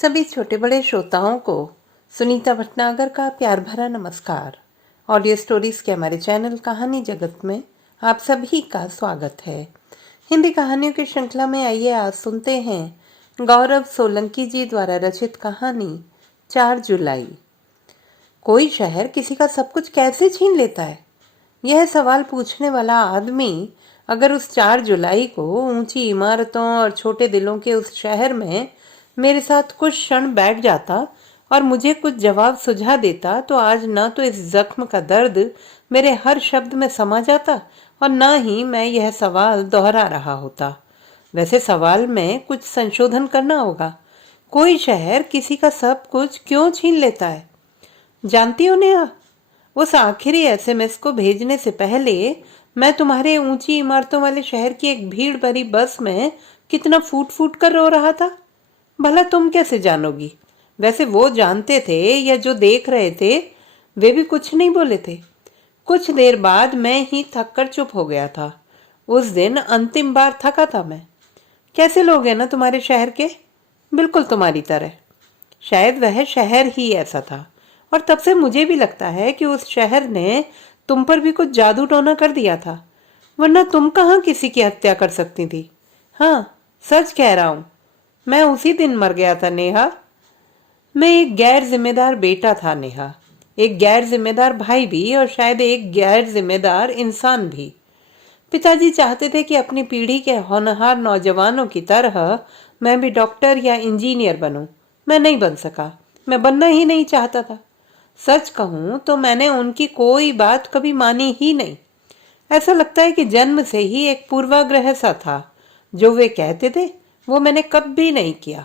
सभी छोटे बड़े श्रोताओं को सुनीता भटनागर का प्यार भरा नमस्कार। ऑडियो स्टोरीज के हमारे चैनल कहानी जगत में आप सभी का स्वागत है। हिंदी कहानियों की श्रृंखला में आइए आज सुनते हैं गौरव सोलंकी जी द्वारा रचित कहानी 4 जुलाई। कोई शहर किसी का सब कुछ कैसे छीन लेता है? यह सवाल पूछने वाला आदमी अगर उस 4 जुलाई को ऊंची इमारतों और छोटे दिलों के उस शहर में मेरे साथ कुछ क्षण बैठ जाता और मुझे कुछ जवाब सुझा देता तो आज न तो इस जख्म का दर्द मेरे हर शब्द में समा जाता और न ही मैं यह सवाल दोहरा रहा होता। वैसे सवाल में कुछ संशोधन करना होगा। कोई शहर किसी का सब कुछ क्यों छीन लेता है? जानती हो नेहा, उस आखिरी एसएमएस को भेजने से पहले मैं तुम्हारे ऊंची इमारतों वाले शहर की एक भीड़ भरी बस में कितना फूट फूट कर रो रहा था। भला तुम कैसे जानोगी? वैसे वो जानते थे या जो देख रहे थे वे भी कुछ नहीं बोले थे। कुछ देर बाद मैं ही थक कर चुप हो गया था। उस दिन अंतिम बार थका था मैं। कैसे लोग हैं ना तुम्हारे शहर के, बिल्कुल तुम्हारी तरह। शायद वह शहर ही ऐसा था और तब से मुझे भी लगता है कि उस शहर ने तुम पर भी कुछ जादू टोना कर दिया था, वरना तुम कहाँ किसी की हत्या कर सकती थी। हाँ, सच कह रहा हूं, मैं उसी दिन मर गया था नेहा। मैं एक गैर जिम्मेदार बेटा था नेहा, एक गैर जिम्मेदार भाई भी और शायद एक गैर जिम्मेदार इंसान भी। पिताजी चाहते थे कि अपनी पीढ़ी के होनहार नौजवानों की तरह मैं भी डॉक्टर या इंजीनियर बनूं। मैं नहीं बन सका, मैं बनना ही नहीं चाहता था। सच कहूं तो मैंने उनकी कोई बात कभी मानी ही नहीं। ऐसा लगता है कि जन्म से ही एक पूर्वाग्रह सा था। जो वे कहते थे वो मैंने कभी नहीं किया।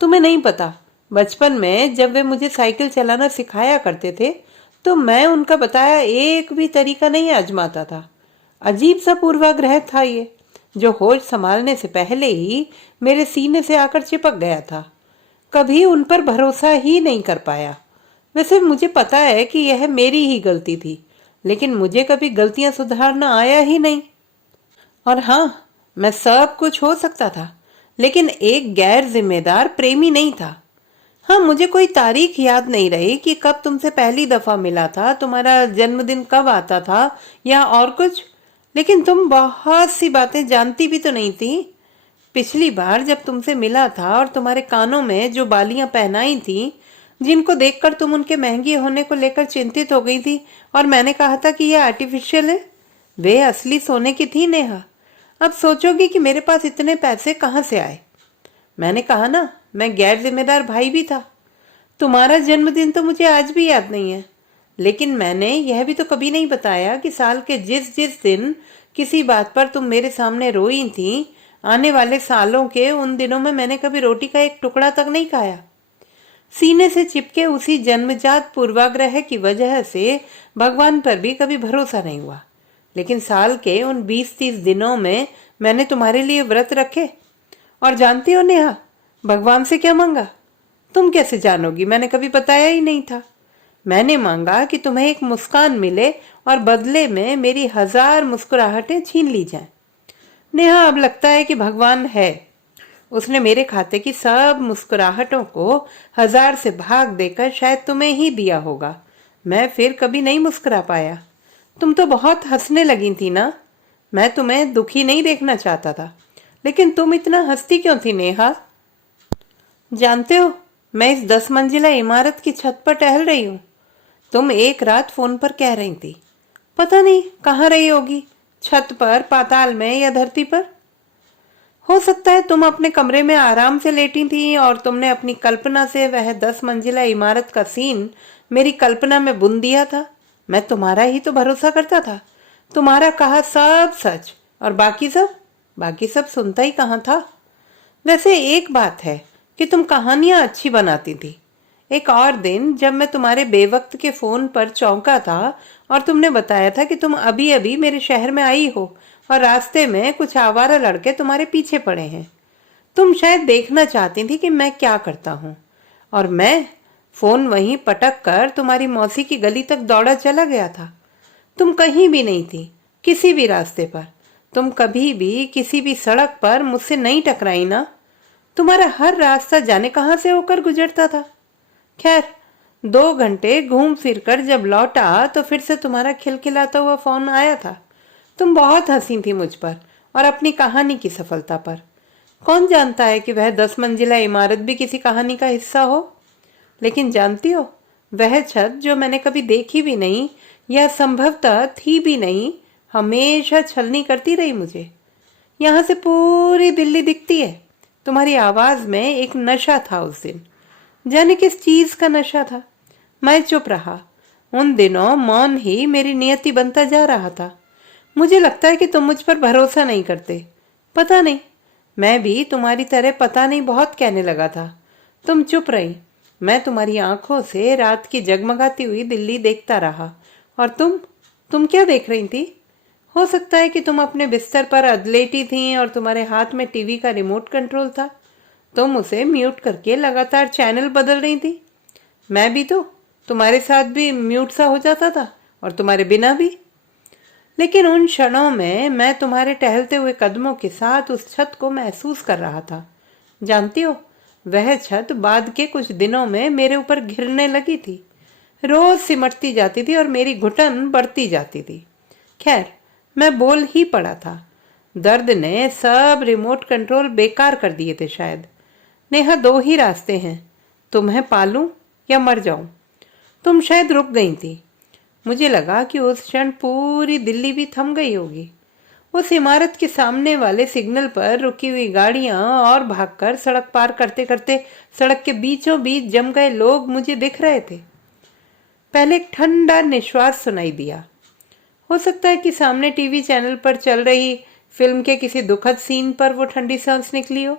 तुम्हें नहीं पता, बचपन में जब वे मुझे साइकिल चलाना सिखाया करते थे तो मैं उनका बताया एक भी तरीका नहीं आजमाता था। अजीब सा पूर्वाग्रह था ये, जो होश संभालने से पहले ही मेरे सीने से आकर चिपक गया था। कभी उन पर भरोसा ही नहीं कर पाया। वैसे मुझे पता है कि यह मेरी ही गलती थी, लेकिन मुझे कभी गलतियां सुधारना आया ही नहीं। और हाँ, मैं सब कुछ हो सकता था, लेकिन एक गैर जिम्मेदार प्रेमी नहीं था। हाँ, मुझे कोई तारीख याद नहीं रही कि कब तुमसे पहली दफा मिला था, तुम्हारा जन्मदिन कब आता था या और कुछ, लेकिन तुम बहुत सी बातें जानती भी तो नहीं थी। पिछली बार जब तुमसे मिला था और तुम्हारे कानों में जो बालियां पहनाई थी, जिनको देखकर तुम उनके महंगे होने को लेकर चिंतित हो गई थी और मैंने कहा था कि यह आर्टिफिशियल है, वे असली सोने की थी नेहा। अब सोचोगी कि मेरे पास इतने पैसे कहाँ से आए। मैंने कहा ना, मैं गैर जिम्मेदार भाई भी था। तुम्हारा जन्मदिन तो मुझे आज भी याद नहीं है, लेकिन मैंने यह भी तो कभी नहीं बताया कि साल के जिस जिस दिन किसी बात पर तुम मेरे सामने रोई थी, आने वाले सालों के उन दिनों में मैंने कभी रोटी का एक टुकड़ा तक नहीं खाया। सीने से चिपके उसी जन्मजात पूर्वाग्रह की वजह से भगवान पर भी कभी भरोसा नहीं हुआ। लेकिन साल के उन 20-30 दिनों में मैंने तुम्हारे लिए व्रत रखे। और जानती हो नेहा, भगवान से क्या मांगा? तुम कैसे जानोगी? मैंने कभी बताया ही नहीं था। मैंने मांगा कि तुम्हें एक मुस्कान मिले और बदले में मेरी 1000 मुस्कुराहटें छीन ली जाएं। नेहा, अब लगता है कि भगवान है। उसने मेरे खाते की सब मुस्कुराहटों को 1000 से भाग देकर शायद तुम्हें ही दिया होगा। मैं फिर कभी नहीं मुस्कुरा पाया। तुम तो बहुत हंसने लगी थी ना। मैं तुम्हें दुखी नहीं देखना चाहता था, लेकिन तुम इतना हंसती क्यों थी नेहा? जानते हो, मैं इस 10 मंजिला इमारत की छत पर टहल रही हूँ। तुम एक रात फोन पर कह रही थी, पता नहीं कहाँ रही होगी, छत पर, पाताल में या धरती पर। हो सकता है तुम अपने कमरे में आराम से लेटी थी और तुमने अपनी कल्पना से वह 10 मंजिला इमारत का सीन मेरी कल्पना में बुन दिया था। मैं तुम्हारा ही तो भरोसा करता था, तुम्हारा कहा सब सच, और बाकी सब सुनता ही कहाँ था। वैसे एक बात है कि तुम कहानियां अच्छी बनाती थी। एक और दिन जब मैं तुम्हारे बेवक्त के फोन पर चौंका था और तुमने बताया था कि तुम अभी अभी मेरे शहर में आई हो और रास्ते में कुछ आवारा लड़के तुम्हारे पीछे पड़े हैं। तुम शायद देखना चाहती थी कि मैं क्या करता हूँ, और मैं फोन वहीं पटक कर तुम्हारी मौसी की गली तक दौड़ा चला गया था। तुम कहीं भी नहीं थी, किसी भी रास्ते पर। तुम कभी भी किसी भी सड़क पर मुझसे नहीं टकराई ना। तुम्हारा हर रास्ता जाने कहाँ से होकर गुजरता था। खैर, 2 घंटे घूम फिर कर जब लौटा तो फिर से तुम्हारा खिलखिलाता हुआ फोन आया था। तुम बहुत हंसी थी मुझ पर और अपनी कहानी की सफलता पर। कौन जानता है कि वह 10 मंजिला इमारत भी किसी कहानी का हिस्सा हो। लेकिन जानती हो, वह छत जो मैंने कभी देखी भी नहीं या संभवतः थी भी नहीं, हमेशा छलनी करती रही मुझे। यहाँ से पूरी दिल्ली दिखती है। तुम्हारी आवाज में एक नशा था उस दिन। जाने किस चीज का नशा था। मैं चुप रहा। उन दिनों मौन ही मेरी नियति बनता जा रहा था। मुझे लगता है कि तुम मुझ पर भरोसा नहीं करते। पता नहीं, मैं भी तुम्हारी तरह पता नहीं बहुत कहने लगा था। तुम चुप रही। मैं तुम्हारी आंखों से रात की जगमगाती हुई दिल्ली देखता रहा। और तुम क्या देख रही थी? हो सकता है कि तुम अपने बिस्तर पर अधलेटी थीं और तुम्हारे हाथ में टीवी का रिमोट कंट्रोल था। तुम उसे म्यूट करके लगातार चैनल बदल रही थी। मैं भी तो तुम्हारे साथ भी म्यूट सा हो जाता था और तुम्हारे बिना भी। लेकिन उन क्षणों में मैं तुम्हारे टहलते हुए कदमों के साथ उस छत को महसूस कर रहा था। जानती हो, वह छत बाद के कुछ दिनों में मेरे ऊपर घिरने लगी थी। रोज सिमटती जाती थी और मेरी घुटन बढ़ती जाती थी। खैर, मैं बोल ही पड़ा था। दर्द ने सब रिमोट कंट्रोल बेकार कर दिए थे शायद। नेहा, 2 ही रास्ते हैं, तुम्हें पालूं या मर जाऊं। तुम शायद रुक गई थी। मुझे लगा कि उस क्षण पूरी दिल्ली भी थम गई होगी। उस इमारत के सामने वाले सिग्नल पर रुकी हुई गाड़ियां और भागकर सड़क पार करते करते सड़क के बीचों बीच जम गए लोग मुझे दिख रहे थे। पहले एक ठंडा निश्वास सुनाई दिया। हो सकता है कि सामने टीवी चैनल पर चल रही फिल्म के किसी दुखद सीन पर वो ठंडी सांस निकली हो।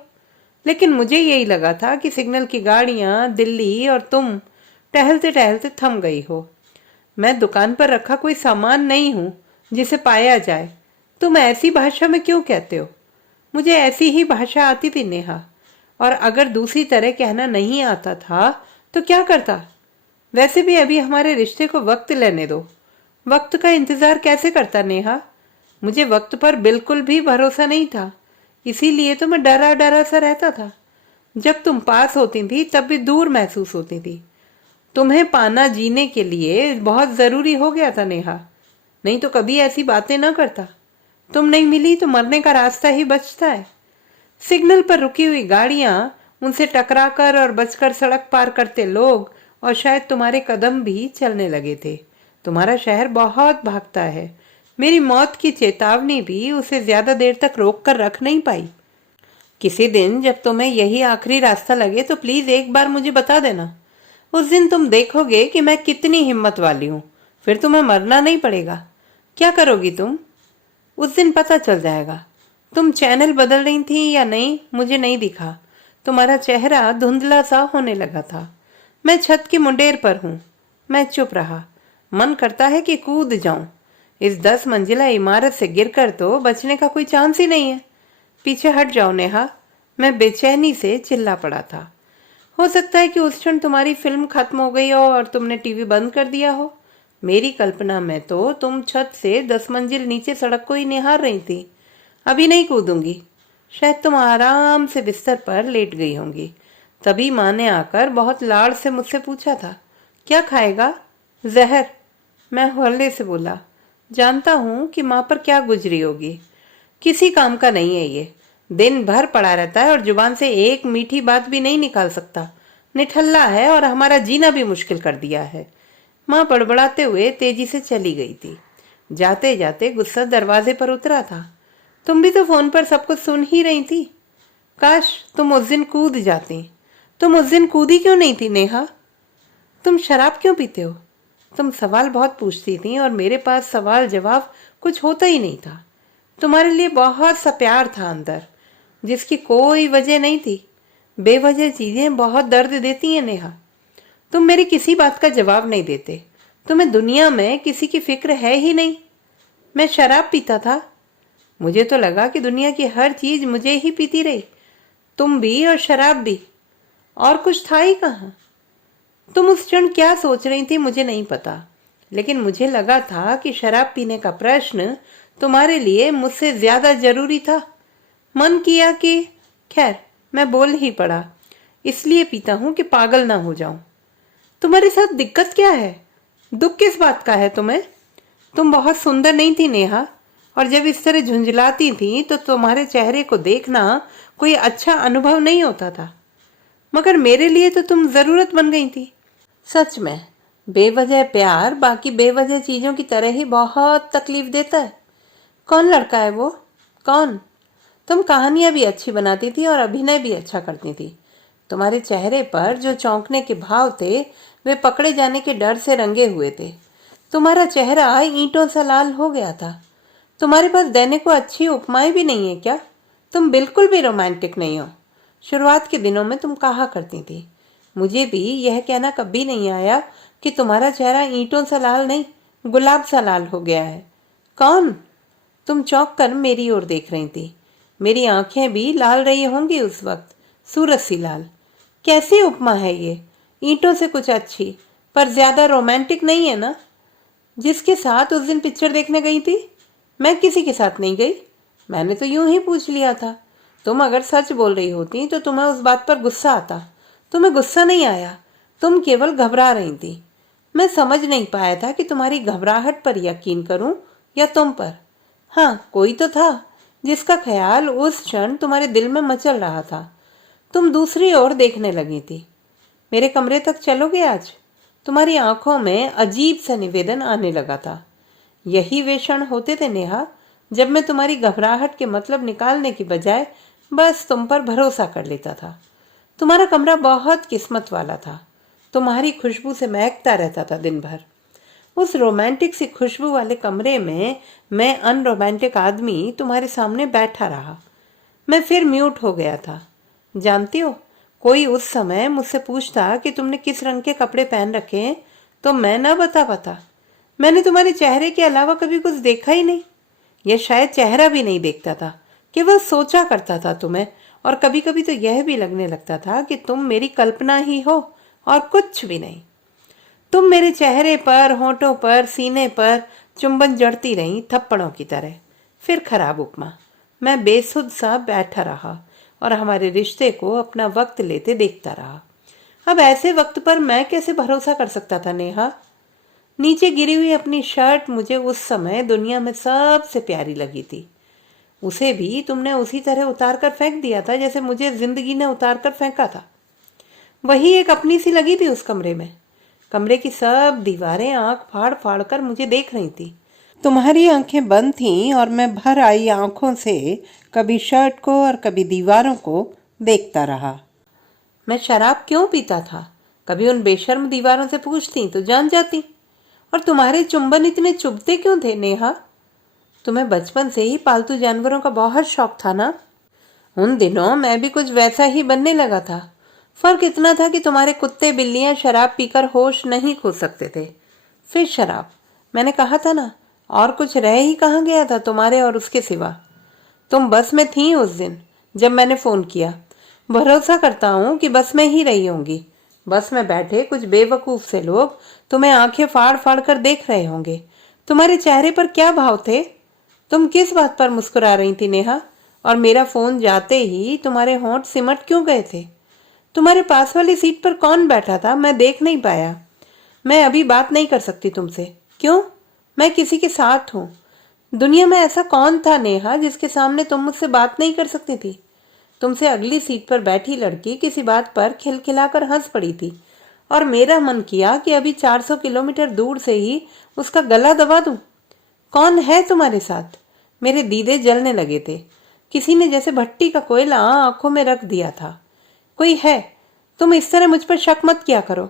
लेकिन मुझे यही लगा था कि सिग्नल की गाड़ियां, दिल्ली और तुम टहलते टहलते थम गई हो। मैं दुकान पर रखा कोई सामान नहीं हूं जिसे पाया जाए। तुम ऐसी भाषा में क्यों कहते हो? मुझे ऐसी ही भाषा आती थी नेहा। और अगर दूसरी तरह कहना नहीं आता था तो क्या करता? वैसे भी अभी हमारे रिश्ते को वक्त लेने दो। वक्त का इंतजार कैसे करता नेहा? मुझे वक्त पर बिल्कुल भी भरोसा नहीं था। इसीलिए तो मैं डरा डरा सा रहता था। जब तुम पास होती थी तब भी दूर महसूस होती थी। तुम्हें पाना जीने के लिए बहुत जरूरी हो गया था नेहा। नहीं तो कभी ऐसी बातें ना करता। तुम नहीं मिली तो मरने का रास्ता ही बचता है। सिग्नल पर रुकी हुई गाड़ियां, उनसे टकराकर और बचकर सड़क पार करते लोग और शायद तुम्हारे कदम भी चलने लगे थे। तुम्हारा शहर बहुत भागता है। मेरी मौत की चेतावनी भी उसे ज्यादा देर तक रोक कर रख नहीं पाई। किसी दिन जब तुम्हें यही आखिरी रास्ता लगे तो प्लीज एक बार मुझे बता देना। उस दिन तुम देखोगे कि मैं कितनी हिम्मत वाली हूं। फिर तुम्हें मरना नहीं पड़ेगा। क्या करोगी तुम? उस दिन पता चल जाएगा। तुम चैनल बदल रही थी या नहीं मुझे नहीं दिखा। तुम्हारा चेहरा धुंधला सा होने लगा था। मैं छत की मुंडेर पर हूं। मैं चुप रहा। मन करता है कि कूद जाऊं। इस 10 मंजिला इमारत से गिरकर तो बचने का कोई चांस ही नहीं है। पीछे हट जाओ नेहा। मैं बेचैनी से चिल्ला पड़ा था। हो सकता है कि उस क्षण तुम्हारी फिल्म खत्म हो गई हो और तुमने टीवी बंद कर दिया हो। मेरी कल्पना में तो तुम छत से 10 मंजिल नीचे सड़क को ही निहार रही थी। अभी नहीं कूदूंगी। शायद तुम आराम से बिस्तर पर लेट गई होंगी। तभी माँ ने आकर बहुत लाड़ से मुझसे पूछा था, क्या खाएगा? जहर। मैं हौले से बोला, जानता हूं कि माँ पर क्या गुजरी होगी। किसी काम का नहीं है ये। दिन भर पड़ा रहता है और जुबान से एक मीठी बात भी नहीं निकाल सकता। निठल्ला है और हमारा जीना भी मुश्किल कर दिया है। माँ बड़बड़ाते हुए तेजी से चली गई थी। जाते जाते गुस्सा दरवाजे पर उतरा था। तुम भी तो फोन पर सब कुछ सुन ही रही थी। काश तुम उस दिन कूद जाती। तुम उस दिन कूदी क्यों नहीं थी नेहा? तुम शराब क्यों पीते हो? तुम सवाल बहुत पूछती थी और मेरे पास सवाल जवाब कुछ होता ही नहीं था। तुम्हारे लिए बहुत सा प्यार था अंदर, जिसकी कोई वजह नहीं थी। बेवजह चीजें बहुत दर्द देती हैं नेहा। तुम मेरी किसी बात का जवाब नहीं देते। तुम्हें दुनिया में किसी की फिक्र है ही नहीं। मैं शराब पीता था। मुझे तो लगा कि दुनिया की हर चीज मुझे ही पीती रही। तुम भी और शराब भी। और कुछ था ही कहाँ। तुम उस क्षण क्या सोच रही थी मुझे नहीं पता, लेकिन मुझे लगा था कि शराब पीने का प्रश्न तुम्हारे लिए मुझसे ज्यादा जरूरी था। मन किया कि खैर मैं बोल ही पड़ा, इसलिए पीता हूं कि पागल ना हो जाऊं। तुम्हारे साथ दिक्कत क्या है? दुख किस बात का है तुम्हें? तुम बहुत सुंदर नहीं थी नेहा, और जब इस तरह झुंझलाती थी तो तुम्हारे चेहरे को देखना कोई अच्छा अनुभव नहीं होता था। मगर मेरे लिए तो तुम जरूरत बन गई थी। सच में बेवजह प्यार बाकी बेवजह चीजों की तरह ही बहुत तकलीफ देता है। कौन लड़का है वो? कौन? तुम कहानियां भी अच्छी बनाती थी और अभिनय भी अच्छा करती थी। तुम्हारे चेहरे पर जो चौंकने के भाव थे वे पकड़े जाने के डर से रंगे हुए थे। तुम्हारा चेहरा ईंटों सा लाल हो गया था। तुम्हारे पास देने को अच्छी उपमाएं भी नहीं है क्या? तुम बिल्कुल भी रोमांटिक नहीं हो। शुरुआत के दिनों में तुम कहा करती थी, मुझे भी यह कहना कभी नहीं आया कि तुम्हारा चेहरा ईंटों सा लाल नहीं, गुलाब सा लाल हो गया है। कौन? तुम चौंक कर मेरी ओर देख रही थी। मेरी आंखें भी लाल रही होंगी उस वक्त, सूरज सी लाल। कैसी उपमा है ये? ईंटों से कुछ अच्छी, पर ज्यादा रोमांटिक नहीं है ना? जिसके साथ उस दिन पिक्चर देखने गई थी? मैं किसी के साथ नहीं गई। मैंने तो यूं ही पूछ लिया था। तुम अगर सच बोल रही होती तो तुम्हें उस बात पर गुस्सा आता। तुम्हें गुस्सा नहीं आया, तुम केवल घबरा रही थी। मैं समझ नहीं पाया था कि तुम्हारी घबराहट पर यकीन करूं या तुम पर। हाँ, कोई तो था जिसका ख्याल उस क्षण तुम्हारे दिल में मचल रहा था। तुम दूसरी ओर देखने लगी थी। मेरे कमरे तक चलोगे आज? तुम्हारी आंखों में अजीब सा निवेदन आने लगा था। यही वे क्षण होते थे नेहा, जब मैं तुम्हारी घबराहट के मतलब निकालने की बजाय बस तुम पर भरोसा कर लेता था। तुम्हारा कमरा बहुत किस्मत वाला था। तुम्हारी खुशबू से महकता रहता था दिन भर। उस रोमांटिक सी खुशबू वाले कमरे में मैं अनरोमांटिक आदमी तुम्हारे सामने बैठा रहा। मैं फिर म्यूट हो गया था। जानती हो, कोई उस समय मुझसे पूछता कि तुमने किस रंग के कपड़े पहन रखे हैं तो मैं ना बता पाता। मैंने तुम्हारे चेहरे के अलावा कभी कुछ देखा ही नहीं। यह शायद चेहरा भी नहीं देखता था, केवल सोचा करता था तुम्हें। और कभी कभी तो यह भी लगने लगता था कि तुम मेरी कल्पना ही हो और कुछ भी नहीं। तुम मेरे चेहरे पर, होठों पर, सीने पर चुंबन जड़ती रही थप्पड़ों की तरह। फिर खराब उपमा। मैं बेसुध सा बैठा रहा और हमारे रिश्ते को अपना वक्त लेते देखता रहा। अब ऐसे वक्त पर मैं कैसे भरोसा कर सकता था नेहा? नीचे गिरी हुई अपनी शर्ट मुझे उस समय दुनिया में सबसे प्यारी लगी थी। उसे भी तुमने उसी तरह उतार कर फेंक दिया था जैसे मुझे जिंदगी ने उतार कर फेंका था। वही एक अपनी सी लगी थी उस कमरे में। कमरे की सब दीवारें आंख फाड़ फाड़ कर मुझे देख रही थी। तुम्हारी आंखें बंद थीं और मैं भर आई आंखों से कभी शर्ट को और कभी दीवारों को देखता रहा। मैं शराब क्यों पीता था? कभी उन बेशर्म दीवारों से पूछती तो जान जाती। और तुम्हारे चुंबन इतने चुभते क्यों थे नेहा? तुम्हें बचपन से ही पालतू जानवरों का बहुत शौक था ना? उन दिनों मैं भी कुछ वैसा ही बनने लगा था। फर्क इतना था कि तुम्हारे कुत्ते बिल्लियां शराब पीकर होश नहीं खो सकते थे। फिर शराब, मैंने कहा था ना, और कुछ रह ही कहाँ गया था तुम्हारे और उसके सिवा। तुम बस में थी उस दिन जब मैंने फोन किया। भरोसा करता हूँ कि बस में ही रही होंगी। बस में बैठे कुछ बेवकूफ से लोग तुम्हें आंखें फाड़ फाड़ कर देख रहे होंगे। तुम्हारे चेहरे पर क्या भाव थे? तुम किस बात पर मुस्कुरा रही थी नेहा? और मेरा फोन जाते ही तुम्हारे होंठ सिमट क्यों गए थे? तुम्हारे पास वाली सीट पर कौन बैठा था मैं देख नहीं पाया। मैं अभी बात नहीं कर सकती तुमसे। क्यों? मैं किसी के साथ हूँ। दुनिया में ऐसा कौन था नेहा जिसके सामने तुम मुझसे बात नहीं कर सकती थी? तुमसे अगली सीट पर बैठी लड़की किसी बात पर खिलखिलाकर हंस पड़ी थी और मेरा मन किया कि अभी 400 किलोमीटर दूर से ही उसका गला दबा दूं। कौन है तुम्हारे साथ? मेरे दीदे जलने लगे थे। किसी ने जैसे भट्टी का कोयला आंखों में रख दिया था। कोई है? तुम इस तरह मुझ पर शक मत किया करो।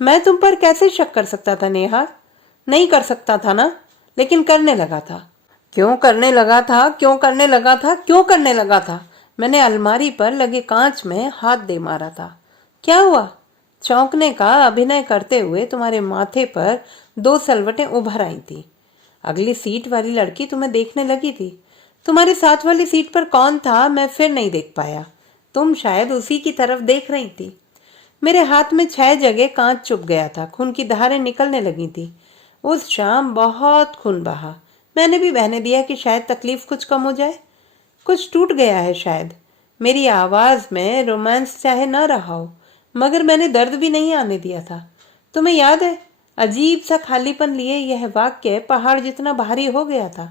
मैं तुम पर कैसे शक कर सकता था नेहा? नहीं कर सकता था ना, लेकिन करने लगा था। क्यों करने लगा था? क्यों करने लगा था? क्यों करने लगा था? मैंने अलमारी पर लगे कांच में हाथ दे मारा था। क्या हुआ? चौंकने का अभिनय करते हुए तुम्हारे माथे पर 2 सलवटें उभर आई थी। अगली सीट वाली लड़की तुम्हें देखने लगी थी। तुम्हारे साथ वाली सीट पर कौन था मैं फिर नहीं देख पाया। तुम शायद उसी की तरफ देख रही थी। मेरे हाथ में 6 जगह कांच चुभ गया था। खून की धारें निकलने लगी थी। उस शाम बहुत खून बहा। मैंने भी बहने दिया कि शायद तकलीफ कुछ कम हो जाए। कुछ टूट गया है शायद। मेरी आवाज में रोमांस चाहे न रहा हो, मगर मैंने दर्द भी नहीं आने दिया था। तुम्हें याद है, अजीब सा खालीपन लिए यह वाक्य पहाड़ जितना भारी हो गया था।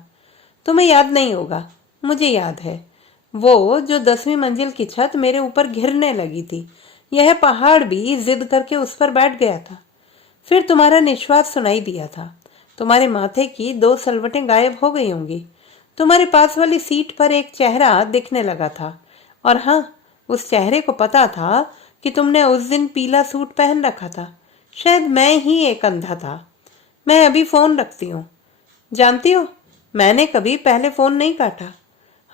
तुम्हें याद नहीं होगा, मुझे याद है। वो जो 10वीं मंजिल की छत मेरे ऊपर घिरने लगी थी, यह पहाड़ भी जिद करके उस पर बैठ गया था। फिर तुम्हारा निश्वास सुनाई दिया था। तुम्हारे माथे की 2 सलवटें गायब हो गई होंगी। तुम्हारे पास वाली सीट पर एक चेहरा दिखने लगा था, और हाँ, उस चेहरे को पता था कि तुमने उस दिन पीला सूट पहन रखा था। शायद मैं ही एक अंधा था। मैं अभी फोन रखती हूँ। जानती हो, मैंने कभी पहले फोन नहीं काटा।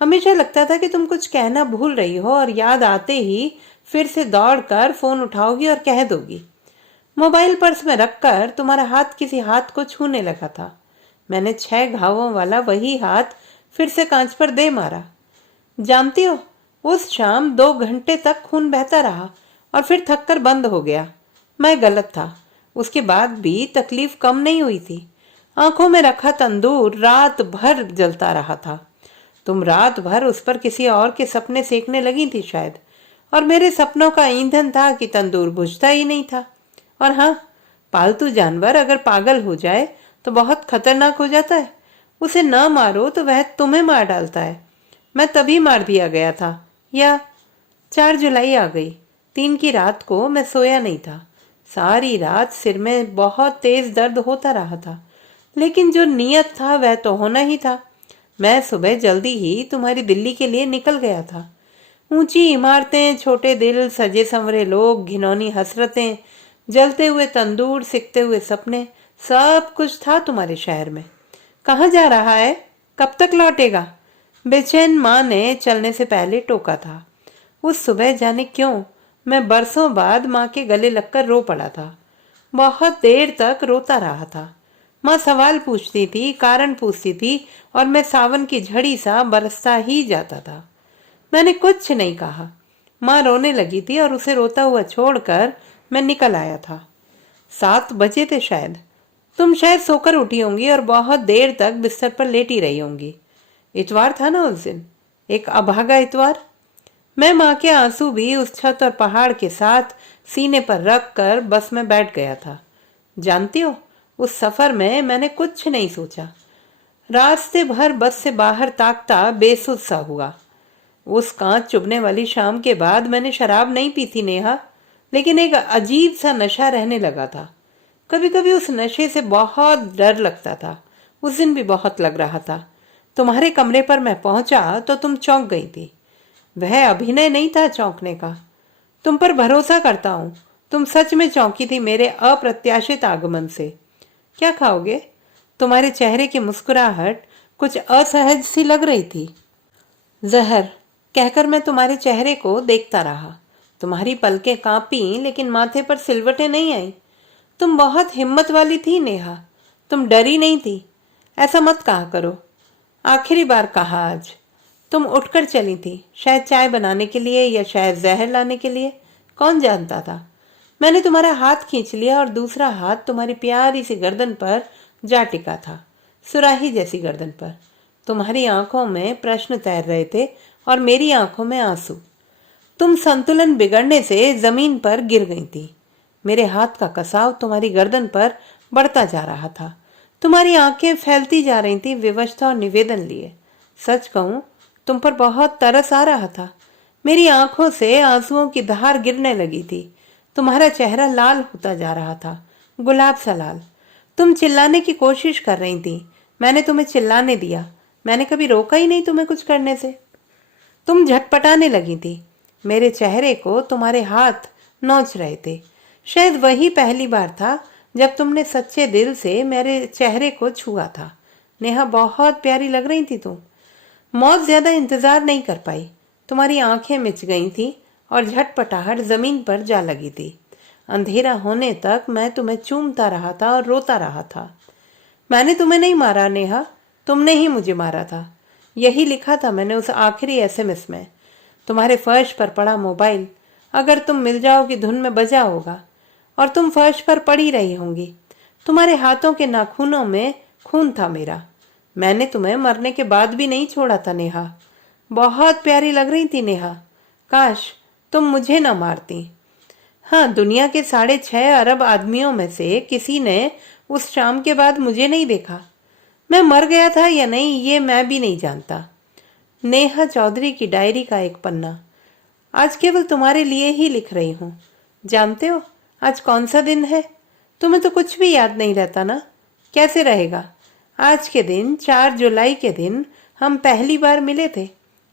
हमेशा लगता था कि तुम कुछ कहना भूल रही हो और याद आते ही फिर से दौड़कर फोन उठाओगी और कह दोगी। मोबाइल पर्स में रखकर तुम्हारा हाथ किसी हाथ को छूने लगा था। मैंने 6 घावों वाला वही हाथ फिर से कांच पर दे मारा। जानती हो, उस शाम 2 घंटे तक खून बहता रहा और फिर थककर बंद हो गया। मैं गलत था। उसके बाद भी तकलीफ कम नहीं हुई थी। आंखों में रखा तंदूर रात भर जलता रहा था। तुम रात भर उस पर किसी और के सपने सेकने लगी थी शायद, और मेरे सपनों का ईंधन था कि तंदूर बुझता ही नहीं था। और हाँ, पालतू जानवर अगर पागल हो जाए तो बहुत खतरनाक हो जाता है। उसे न मारो तो वह तुम्हें मार डालता है। मैं तभी मार दिया गया था। या 4 जुलाई आ गई। 3 की रात को मैं सोया नहीं था। सारी रात सिर में बहुत तेज दर्द होता रहा था, लेकिन जो नियत था वह तो होना ही था। मैं सुबह जल्दी ही तुम्हारी दिल्ली के लिए निकल गया था। ऊंची इमारतें, छोटे दिल, सजे संवरे लोग, घिनौनी हसरतें, जलते हुए तंदूर, सिकते हुए सपने, सब कुछ था तुम्हारे शहर में। कहाँ जा रहा है? कब तक लौटेगा? बेचैन माँ ने चलने से पहले टोका था। उस सुबह जाने क्यों मैं बरसों बाद माँ के गले लगकर रो पड़ा था। बहुत देर तक रोता रहा था। माँ सवाल पूछती थी, कारण पूछती थी, और मैं सावन की झड़ी सा बरसता ही जाता था। मैंने कुछ नहीं कहा। माँ रोने लगी थी और उसे रोता हुआ छोड़कर मैं निकल आया था। 7 बजे थे शायद। तुम शायद सोकर उठी होंगी और बहुत देर तक बिस्तर पर लेटी रही होंगी। इतवार था ना उस दिन, एक अभागा इतवार। मैं माँ के आंसू भी उस छत और पहाड़ के साथ सीने पर रख कर बस में बैठ गया था। जानती हो, उस सफर में मैंने कुछ नहीं सोचा। रास्ते भर बस से बाहर ताकता बेसुध सा हुआ। उस कांच चुभने वाली शाम के बाद मैंने शराब नहीं पी थी नेहा, लेकिन एक अजीब सा नशा रहने लगा था। कभी कभी उस नशे से बहुत डर लगता था। उस दिन भी बहुत लग रहा था। तुम्हारे कमरे पर मैं पहुंचा तो तुम चौंक गई थी। वह अभिनय नहीं था चौंकने का। तुम पर भरोसा करता हूं, तुम सच में चौंकी थी मेरे अप्रत्याशित आगमन से। क्या खाओगे? तुम्हारे चेहरे की मुस्कुराहट कुछ असहज सी लग रही थी। जहर, कहकर मैं तुम्हारे चेहरे को देखता रहा। तुम्हारी पलकें कांपी, लेकिन माथे पर सिलवटें नहीं आई। तुम बहुत हिम्मत वाली थी नेहा। तुम डरी नहीं थी। ऐसा मत कहा करो। आखिरी बार कहा आज। तुम उठकर चली थी, शायद चाय बनाने के लिए या शायद जहर लाने के लिए, कौन जानता था। मैंने तुम्हारा हाथ खींच लिया और दूसरा हाथ तुम्हारी प्यारी सी गर्दन पर जा टिका था, सुराही जैसी गर्दन पर। तुम्हारी आंखों में प्रश्न तैर रहे थे और मेरी आंखों में आंसू। तुम संतुलन बिगड़ने से जमीन पर गिर गई थी। मेरे हाथ का कसाव तुम्हारी गर्दन पर बढ़ता जा रहा था। तुम्हारी आंखें फैलती जा रही थी विवशता और निवेदन लिए। सच कहूं, तुम पर बहुत तरस आ रहा था। मेरी आंखों से आंसुओं की धार गिरने लगी थी। तुम्हारा चेहरा लाल होता जा रहा था, गुलाब सा लाल। तुम चिल्लाने की कोशिश कर रही थी। मैंने तुम्हें चिल्लाने दिया। मैंने कभी रोका ही नहीं तुम्हें कुछ करने से। तुम झटपटाने लगी थी। मेरे चेहरे को तुम्हारे हाथ नोच रहे थे। शायद वही पहली बार था जब तुमने सच्चे दिल से मेरे चेहरे को छुआ था। नेहा, बहुत प्यारी लग रही थी तुम। मौत ज्यादा इंतजार नहीं कर पाई। तुम्हारी आंखें मिच गई थी और झटपटाहट जमीन पर जा लगी थी। अंधेरा होने तक मैं तुम्हें चूमता रहा था और रोता रहा था। मैंने तुम्हें नहीं मारा नेहा, तुमने ही मुझे मारा था। यही लिखा था मैंने उस आखिरी एसएमएस में। तुम्हारे फर्श पर पड़ा मोबाइल अगर तुम मिल जाओगी धुन में बजा होगा, और तुम फर्श पर पड़ी रही होंगी। तुम्हारे हाथों के नाखूनों में खून था मेरा। मैंने तुम्हें मरने के बाद भी नहीं छोड़ा था नेहा। बहुत प्यारी लग रही थी नेहा। काश तुम मुझे न मारती। हाँ, दुनिया के 6.5 अरब आदमियों में से किसी ने उस शाम के बाद मुझे नहीं देखा। मैं मर गया था या नहीं ये मैं भी नहीं जानता। नेहा चौधरी की डायरी का एक पन्ना। आज केवल तुम्हारे लिए ही लिख रही हूँ। जानते हो आज कौन सा दिन है? तुम्हें तो कुछ भी याद नहीं रहता ना। कैसे रहेगा? आज के दिन 4 जुलाई के दिन हम पहली बार मिले थे।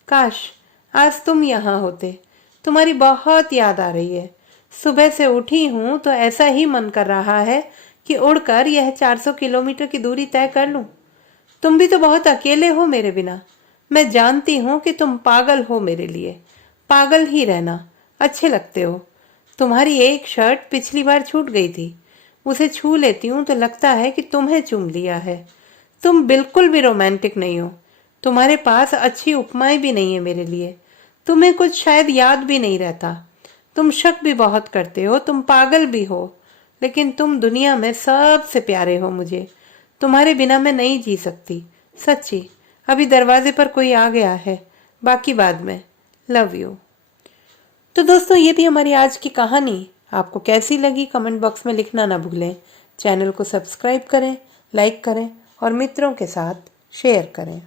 काश आज तुम यहाँ होते। तुम्हारी बहुत याद आ रही है। सुबह से उठी हूँ तो ऐसा ही मन कर रहा है कि उड़कर यह 400 किलोमीटर की दूरी तय कर लूं। तुम भी तो बहुत अकेले हो मेरे बिना। मैं जानती हूँ कि तुम पागल हो मेरे लिए। पागल ही रहना, अच्छे लगते हो। तुम्हारी एक शर्ट पिछली बार छूट गई थी। उसे छू लेती हूँ तो लगता है कि तुम्हें चूम लिया है। तुम बिल्कुल भी रोमांटिक नहीं हो। तुम्हारे पास अच्छी उपमाएं भी नहीं है मेरे लिए। तुम्हें कुछ शायद याद भी नहीं रहता। तुम शक भी बहुत करते हो, तुम पागल भी हो, लेकिन तुम दुनिया में सबसे प्यारे हो मुझे। तुम्हारे बिना मैं नहीं जी सकती, सच्ची। अभी दरवाजे पर कोई आ गया है, बाकी बाद में। Love you. तो दोस्तों, ये थी हमारी आज की कहानी। आपको कैसी लगी कमेंट बॉक्स में लिखना ना भूलें। चैनल को सब्सक्राइब करें, लाइक करें और मित्रों के साथ शेयर करें।